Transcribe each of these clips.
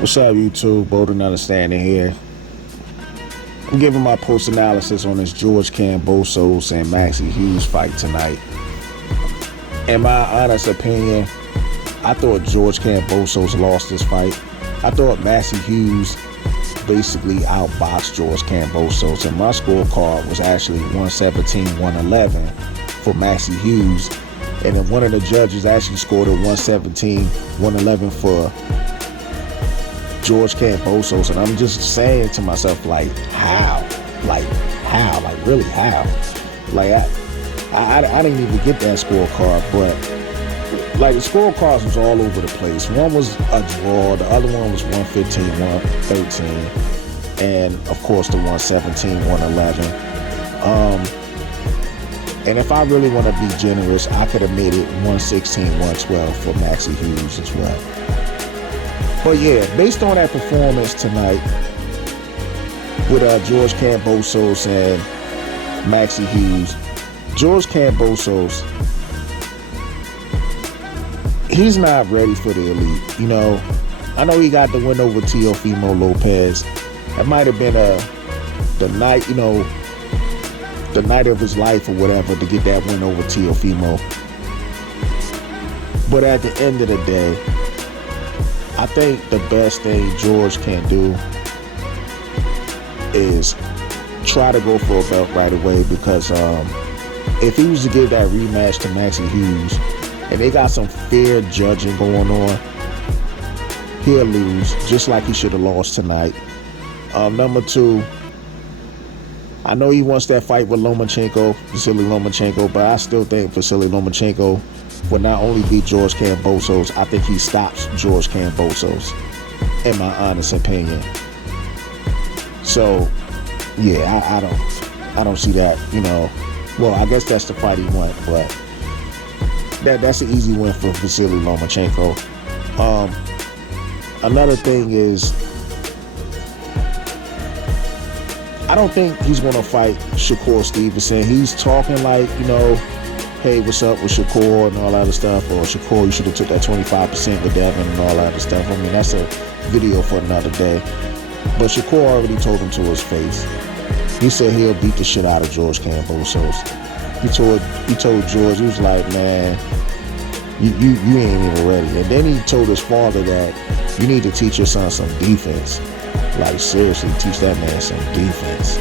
What's up, YouTube? Bold and Understanding here. I'm giving my post-analysis on this George Kambosos and Maxie Hughes fight tonight. In my honest opinion, I thought George Kambosos lost this fight. I thought Maxie Hughes basically outboxed George Kambosos, and my scorecard was actually 117-111 for Maxie Hughes. And then one of the judges actually scored at 117-111 for George Kambosos, and I'm just saying to myself, like, how? Like, really, how? Like, I didn't even get that scorecard, but, like, the scorecards was all over the place. One was a draw, the other one was 115-113, and, of course, the 117-111. And if I really want to be generous, I could have made it 116-112 for Maxie Hughes as well. But yeah, based on that performance tonight with George Kambosos and Maxie Hughes, George Kambosos, he's not ready for the elite. You know, I know he got the win over Teofimo Lopez. That might have been the night, you know, the night of his life or whatever to get that win over Teofimo. But at the end of the day, I think the best thing George can do is try to go for a belt right away, because if he was to give that rematch to Maxie Hughes and they got some fair judging going on, he'll lose, just like he should have lost tonight. Number two, I know he wants that fight with Vasily Lomachenko, but I still think Vasily Lomachenko would not only beat George Kambosos, I think he stops George Kambosos, in my honest opinion. So, yeah, I don't see that, you know. Well, I guess that's the fight he wants, but that's an easy win for Vasily Lomachenko. Another thing is, I don't think he's going to fight Shakur Stevenson. He's talking like, you know, hey, what's up with Shakur and all that other stuff, or Shakur, you should have took that 25% with Devin and all that other stuff. I mean, that's a video for another day. But Shakur already told him to his face. He said he'll beat the shit out of George Kambosos. He told George, he was like, man, you ain't even ready. And then he told his father that you need to teach your son some defense. Like, seriously, teach that man some defense.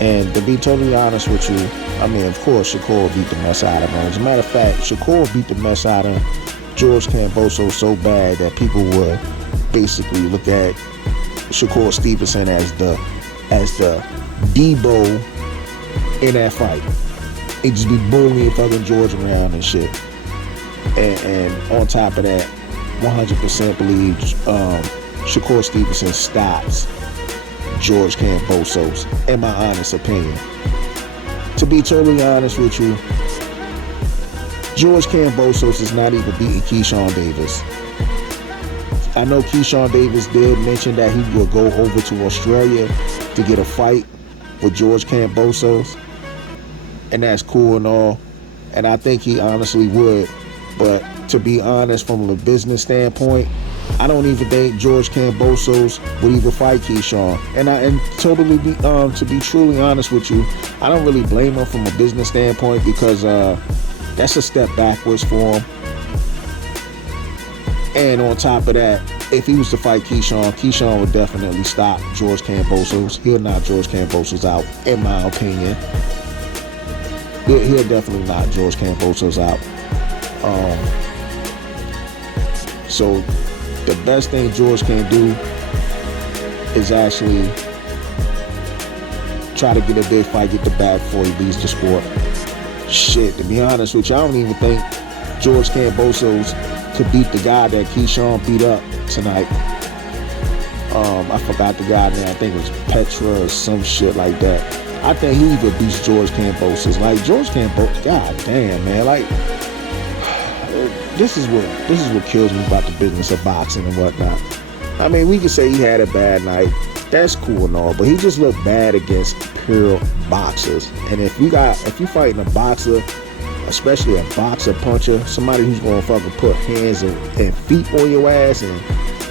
And to be totally honest with you, I mean, of course, Shakur beat the mess out of him. As a matter of fact, Shakur beat the mess out of George Kambosos so bad that people would basically look at Shakur Stevenson as the Debo in that fight. He'd just be bullying fucking George around and shit. And on top of that, 100% believe Shakur Stevenson stops George Kambosos, in my honest opinion. To be totally honest with you, George Kambosos is not even beating Keyshawn Davis. I know Keyshawn Davis did mention that he would go over to Australia to get a fight with George Kambosos, and that's cool and all, and I think he honestly would. But to be honest, from a business standpoint, I don't even think George Kambosos would even fight Keyshawn. And to be truly honest with you, I don't really blame him from a business standpoint, because that's a step backwards for him. And on top of that, if he was to fight Keyshawn would definitely stop George Kambosos. He'll knock George Kambosos out, in my opinion. He'll definitely knock George Kambosos out. So the best thing George can do is actually try to get a big fight, get the bag before he leaves the sport. Shit, to be honest with you, I don't even think George Kambosos could beat the guy that Keyshawn beat up tonight. I forgot the guy name. I think it was Petra or some shit like that. I think he even beats George Kambosos. Like, George Kambosos, god damn, man. Like, this is what kills me about the business of boxing and whatnot. I mean, we could say he had a bad night. That's cool and all, but he just looked bad against pure boxers. And if you fighting a boxer, especially a boxer puncher, somebody who's gonna fucking put hands and feet on your ass and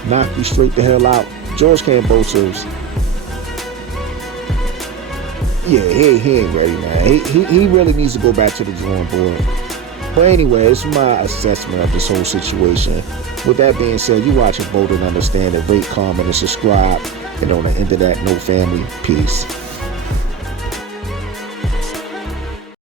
knock you straight the hell out. George Kambosos, yeah, he ain't ready, man. He really needs to go back to the drawing board. But anyway, it's my assessment of this whole situation. With that being said, you watching Vote and Understand it. Rate, comment, and subscribe. And on the end of that note, family, peace.